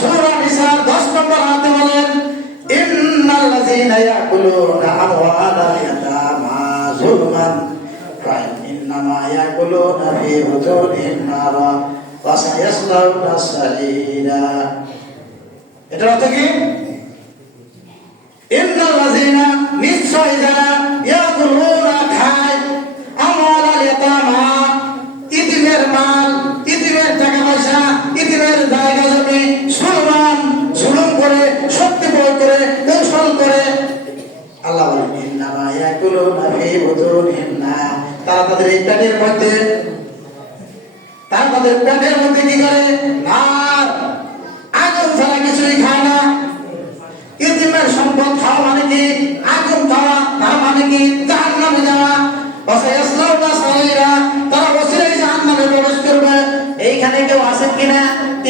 সূরা নিসার 10 নম্বর আয়াতে বলেন ইন্নাল্লাযীনা ইয়াকুলুনা আমওয়ালাল ইয়াতামা যুলমান ফাইন্নামা ইয়াকুলুনা ফি বুতুনিহিম নারা ওয়া সায়াসলাউনা সাঈরা। এটার অর্থ কি? ইন্নাল্লাযীনা নিশ্চয় যারা ইয়াকুলুনা খায় আমওয়ালাল ইয়াতামা ইতিমের মাল, ইতিমের টাকা পয়সা, ইতিমের জায়গা জমি জুলুম করে, শক্তি প্রয়োগ করে, কৌশল করে। আল্লাহ বলেন ইন্নামা ইয়াকুলুনা ফি বুতুনিহিম নার, তারা তাদের পেটের মধ্যে কি করে? নার, আগুন ছাড়া কিছুই খায় না। ইতিমের সম্পদ খাওয়া মানে কি? আগুন খাওয়া, তার মানে কি? জাহান্নামে যাওয়া। ওয়াসায়াসলাউনা সাঈরা, তারা অচিরেই জাহান্নামে প্রবেশ করবে। এইখানে কেউ আছেন কিনা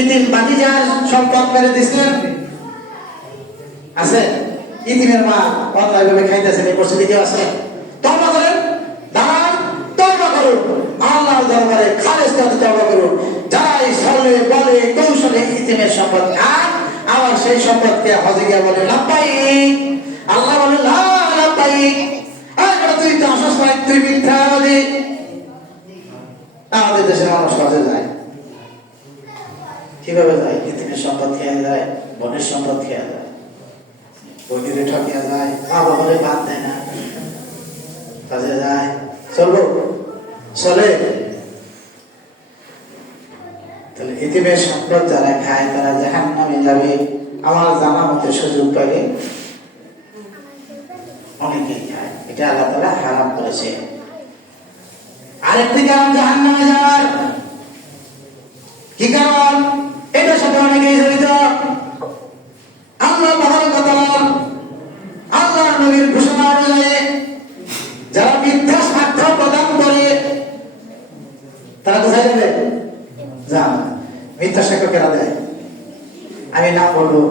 ইতিম বাতিজার সম্পদ মেরে দিচ্ছেন? আছে? ইতিমের মা অন্যায় ভাবে খাইতেছেন, এই পরিস্থিতি কেউ আছে? তওবা করেন, দাঁড়ান, তওবা করুন, আল্লাহর দরবারে খালেস করে তওবা করুন। যারা এই ছলে বলে কৌশলে ইতিমের সম্পদ খায়, আবার সেই সম্পদকে হজে গিয়ে বলে লাব্বাইক, আল্লাহ বলে লা লাব্বাইক। তুই তো আসস নাই, তুই মিথ্যাবাদী। আমাদের দেশের মানুষ হজে যায়, কিভাবে যায়? ইতিমের সম্পদ খেয়ে যায়, বোনের সম্পদ খেয়ে যায়, বইটিতে ঠকিয়া যায়, মা বাবারে বাদ দেয় না, হজে যায়। চলবো? চলে? তাহলে ইতিমের সম্পদ যারা খায় তারা জাহান্নামে যাবে। আমার জানা মতে সুযোগ পাবে অনেকেই খায়, এটা আল্লাহ তাআলা হারাম করেছে। আরেকটি কারণ জাহান্নামে যাওয়ার, কি কারণ? এটার সাথে অনেকেই জড়িত। আল্লাহ তাআলা আল্লাহর নবীর ঘোষণা অনুযায়ী যারা মিথ্যা সাক্ষ্য প্রদান করে তারা কোথায় যাবে? জান। মিথ্যা সাক্ষ্য কেন দেয়? আমি না বলবো,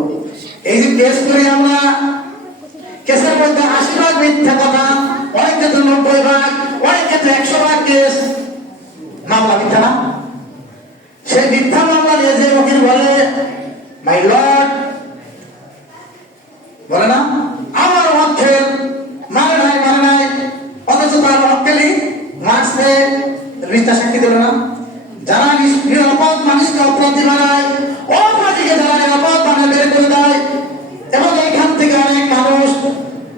এই যে কেস করি আমরা, কেসের মধ্যে 80% মিথ্যা কথা, অনেক ক্ষেত্রে 90%, অনেক ক্ষেত্রে 100% কেস মামলা মিথ্যা না? সেই মিথ্যা মামলা নিয়ে যে উকিল বলে মাই লর্ড, বলে না আমার মক্কেল মানে নাই, অথচ তার মক্কেলই মারছে, মিথ্যা সাক্ষী দিল না? যারা নিরাপদ মানুষকে অপরাধী বানায়, অপরাধীকে যারা নিরাপদ বানায় বের করে দেয়, এবং এইখান থেকে অনেক মানুষ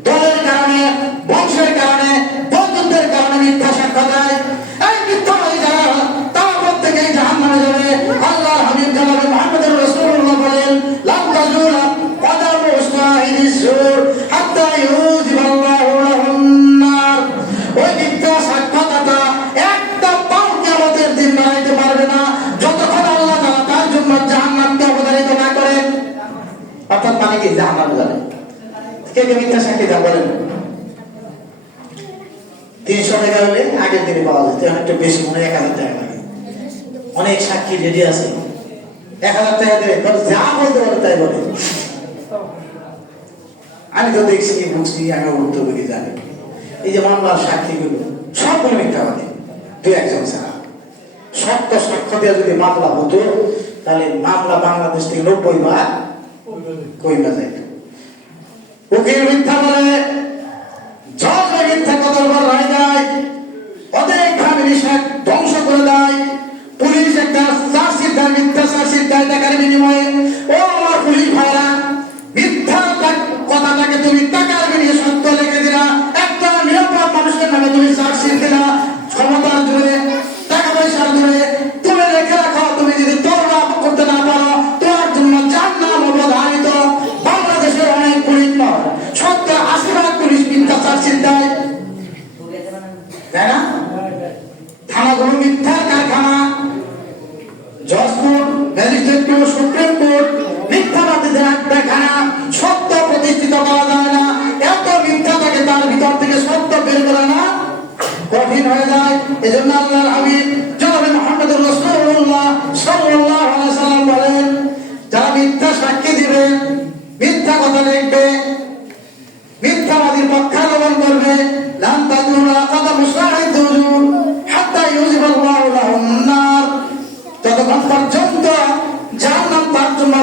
দলের কারণে, বংশের কারণে, বন্ধুত্বের কারণে মিথ্যা সাক্ষ্য দেয়। এই মিথ্যাবাদী যারা, তারা প্রত্যেকেই জাহান্নামে যাবে। আল্লাহর হাবিব জনাব মুহাম্মদুর রাসূলুল্লাহ বলেন লা তাজুলা কদামু শাহিদিস জুর হাত্তা ইউজিবাল্লাহু লাহুন নার। ওই মিথ্যা সাক্ষ্যদাতা একটা পাও কিয়ামতের দিন দাঁড়াইতে পারবে না যতক্ষণ আল্লাহ তাআলা তার জন্য জাহান্নামকে অবধারিত না করেন। অর্থাৎ মানে কি? জাহান্নামে যাবে। কে কে মিথ্যা সাক্ষী দেন বলেন? 300 টাকা হলে আগের দিনে পাওয়া যেত, এখন একটু বেশি, মনে 1000 টাকা লাগে। অনেক সাক্ষী রেডি আছে, 1000 টাকা দেবে, যা বলতে বলে তাই বলে। আমি তো দেখছি, বুঝছি, আমি ভুক্তভোগী জানি। এই যে মামলার সাক্ষীগুলো সবগুলো মিথ্যাবাদী, 2-1 ছাড়া। সত্য সাক্ষ্য দিয়ে যদি মামলা হতো তাহলে মামলা বাংলাদেশ থেকে 90 কইমা যাইত। উকিল মিথ্যা বলে, জজ মিথ্যা কথার উপর রায় দেয়, অনেক ফ্যামিলি ধ্বংস করে দেয়। পুলিশ একটা চার্জশিট দেয়, মিথ্যা চার্জশিট দেয় টাকার বিনিময়ে। ও আমার পুলিশ ভাইরা, মিথ্যা কথাটাকে তুমি টাকার বিনিময়ে সত্য লিখে দিলা, একটা নিরাপদ মানুষের নামে তুমি চার্জশিট দিলা, ক্ষমতার জোরে, টাকা পয়সার জোরে তুমি লেখে রাখো। তুমি যদি তওবা করতে না পারো, তোমার জন্য জাহান্নাম অবধারিত। বাংলাদেশের অনেক পুলিশ নয়, 70-80% পুলিশ মিথ্যা চার্জশিট দেয়, তাই না? থানাগুলো মিথ্যার কারখানা। জজ court, magistrate court, Supreme Court মিথ্যাবাদীদের আড্ডাখানা। সত্য প্রতিষ্ঠিত করা যায় না, এত মিথ্যা থাকে, তার ভিতর থেকে সত্য বের করে না কঠিন হয়ে যায়। এজন্য আল্লাহর হাবিব জনাব মুহাম্মদুর রাসূলুল্লাহ সাল্লাল্লাহু আলাইহি ওয়াসাল্লাম বলেন, যারা মিথ্যা সাক্ষী দিবে, মিথ্যা কথা লিখবে, মিথ্যাবাদীর পক্ষাবলম্বন করবে, লান তাজুলা কদামু শাহিদিস জুর হাত্তা ইউজিবাল্লাহু লাহুন নার, যতক্ষণ পর্যন্ত জাহান্নাম তার জন্য